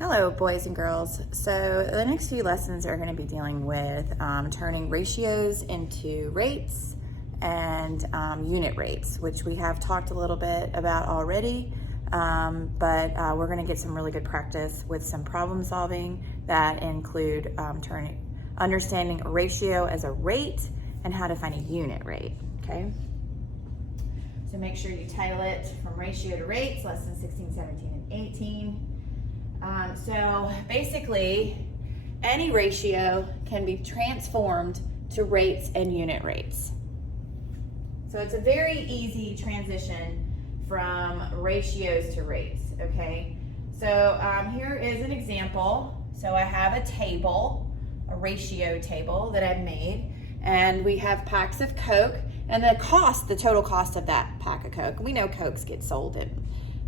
Hello, boys and girls. So the next few lessons are going to be dealing with turning ratios into rates and unit rates, which we have talked a little bit about already, but we're going to get some really good practice with some problem solving that include understanding a ratio as a rate and how to find a unit rate, okay? So make sure you title it From Ratio to Rates, lessons 16, 17, and 18. So basically, any ratio can be transformed to rates and unit rates. So it's a very easy transition from ratios to rates, okay? So here is an example. So I have a table, a ratio table that I've made, and we have packs of Coke, and the total cost of that pack of Coke. We know Cokes get sold at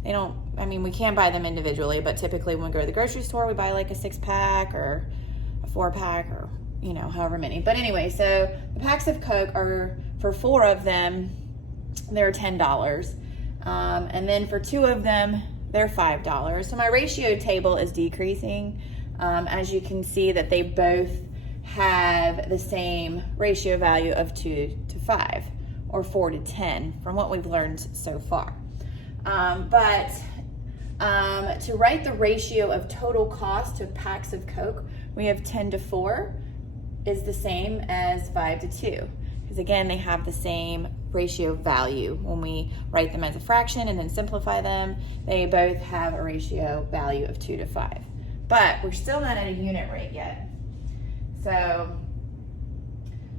we can buy them individually, but typically when we go to the grocery store, we buy like a 6-pack or a 4-pack or, however many. But anyway, so the packs of Coke are, for 4 of them, they're $10. And then for 2 of them, they're $5. So my ratio table is decreasing. As you can see that they both have the same ratio value of 2 to 5 or 4 to 10 from what we've learned so far. To write the ratio of total cost to packs of Coke, we have 10 to 4 is the same as 5 to 2. Because again, they have the same ratio value. When we write them as a fraction and then simplify them, they both have a ratio value of 2 to 5. But we're still not at a unit rate yet. So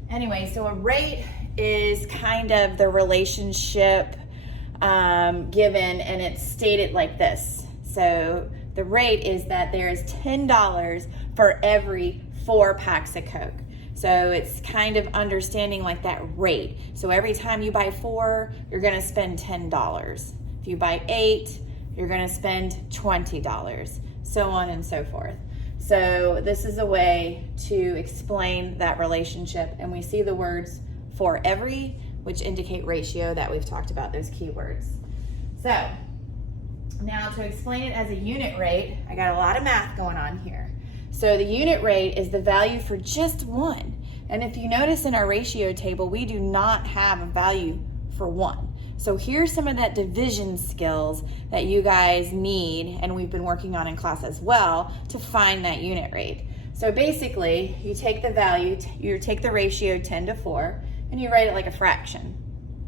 anyway, so a rate is kind of the relationship given, and it's stated like this. So the rate is that there is $10 for every 4 packs of Coke. So it's kind of understanding like that rate. So every time you buy 4, you're going to spend $10. If you buy 8, you're going to spend $20, so on and so forth. So this is a way to explain that relationship, and we see the words for every, which indicate ratio that we've talked about, those keywords. So now to explain it as a unit rate, I got a lot of math going on here. So the unit rate is the value for just 1. And if you notice in our ratio table, we do not have a value for 1. So here's some of that division skills that you guys need, and we've been working on in class as well, to find that unit rate. So basically, you take the value, you take the ratio 10 to 4, and you write it like a fraction.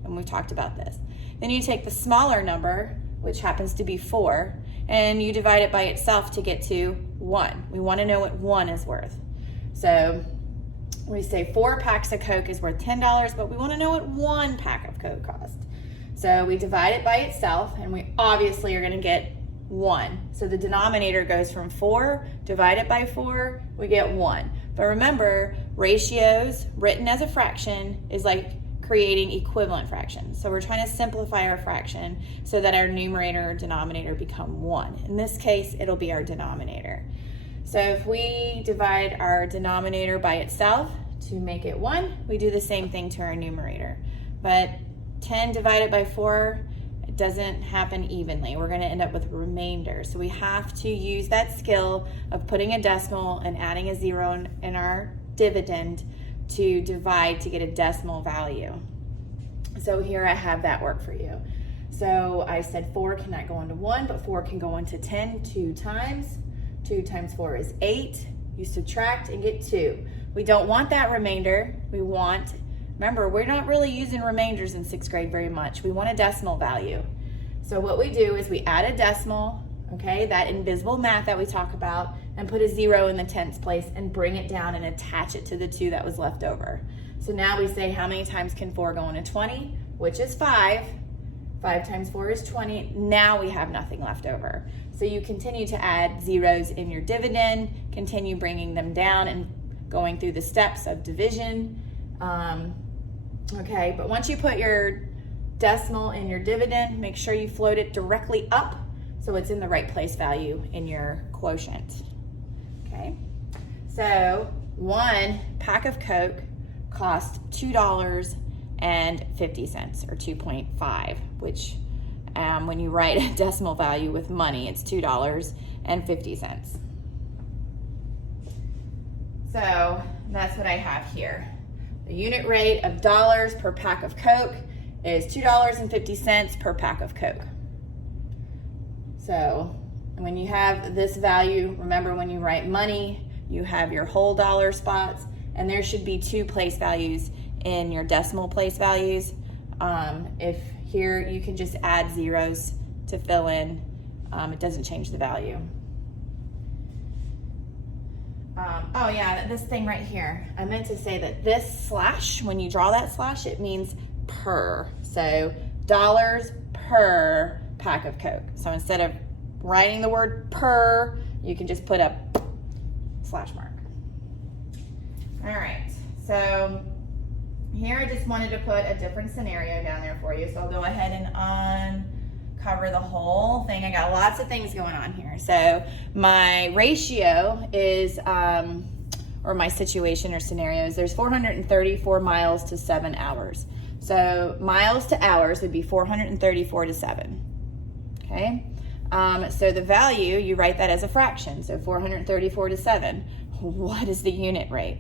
And we've talked about this. Then you take the smaller number, which happens to be 4, and you divide it by itself to get to 1. We want to know what 1 is worth. So we say 4 packs of Coke is worth $10, but we want to know what 1 pack of Coke costs. So we divide it by itself, and we obviously are going to get 1. So the denominator goes from 4 divided by 4, we get 1. But remember, ratios written as a fraction is like creating equivalent fractions. So we're trying to simplify our fraction so that our numerator or denominator become 1. In this case, it'll be our denominator. So if we divide our denominator by itself to make it 1, we do the same thing to our numerator. But 10 divided by 4, it doesn't happen evenly. We're going to end up with a remainder. So we have to use that skill of putting a decimal and adding a 0 in our dividend to divide to get a decimal value. So here I have that work for you. So I said 4 cannot go into 1, but 4 can go into 10 2 times. 2 times 4 is 8. You subtract and get 2. We don't want that remainder. Remember, we're not really using remainders in 6th grade very much. We want a decimal value. So what we do is we add a decimal, okay, that invisible math that we talk about, and put a 0 in the tens place and bring it down and attach it to the 2 that was left over. So now we say, how many times can 4 go into 20, which is 5. 5 times 4 is 20. Now we have nothing left over. So you continue to add zeros in your dividend, continue bringing them down and going through the steps of division. Okay, but once you put your decimal in your dividend, make sure you float it directly up so it's in the right place value in your quotient. Okay, so 1 pack of Coke cost $2.50 or 2.5, which when you write a decimal value with money, it's $2 and 50 cents. So that's what I have here. The unit rate of dollars per pack of Coke is $2.50 per pack of Coke. So when you have this value, remember when you write money, you have your whole dollar spots, and there should be 2 place values in your decimal place values. If here, you can just add zeros to fill in. It doesn't change the value. Oh yeah, this thing right here. I meant to say that this slash, when you draw that slash, it means per. So dollars per pack of Coke. So instead of writing the word per, you can just put a slash mark. All right, so here I just wanted to put a different scenario down there for you. So I'll go ahead and uncover the whole thing. I got lots of things going on here. So my ratio is, or my situation or scenarios, there's 434 miles to 7 hours. So miles to hours would be 434 to 7, okay? So the value, you write that as a fraction, so 434 to 7. What is the unit rate?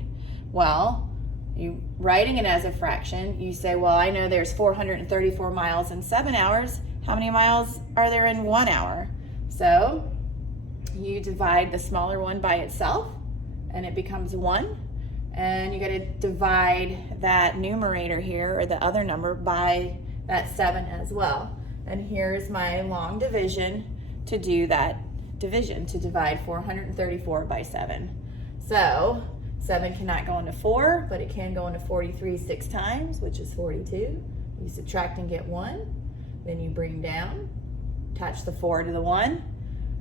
Well, you writing it as a fraction, you say, well, I know there's 434 miles in 7 hours. How many miles are there in 1 hour? So you divide the smaller one by itself, and it becomes 1. And you got to divide that numerator here, or the other number, by that 7 as well. And here's my long division to do that division, to divide 434 by 7. So 7 cannot go into 4, but it can go into 43 6 times, which is 42. You subtract and get 1. Then you bring down, attach the 4 to the 1.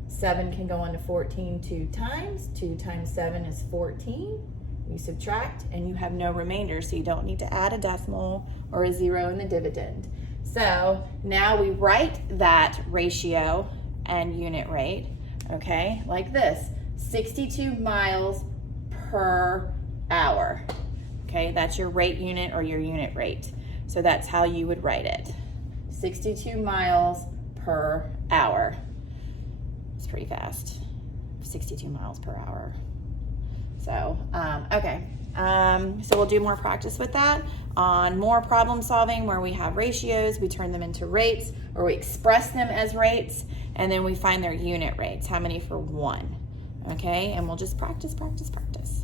7 can go into 14 2 times. 2 times 7 is 14. You subtract and you have no remainder, so you don't need to add a decimal or a 0 in the dividend. So now we write that ratio and unit rate, okay, like this: 62 miles per hour. Okay, that's your rate unit or your unit rate. So that's how you would write it. 62 miles per hour. It's pretty fast. 62 miles per hour. So, okay. So we'll do more practice with that on more problem solving where we have ratios, we turn them into rates, or we express them as rates, and then we find their unit rates, how many for 1. Okay, and we'll just practice, practice, practice.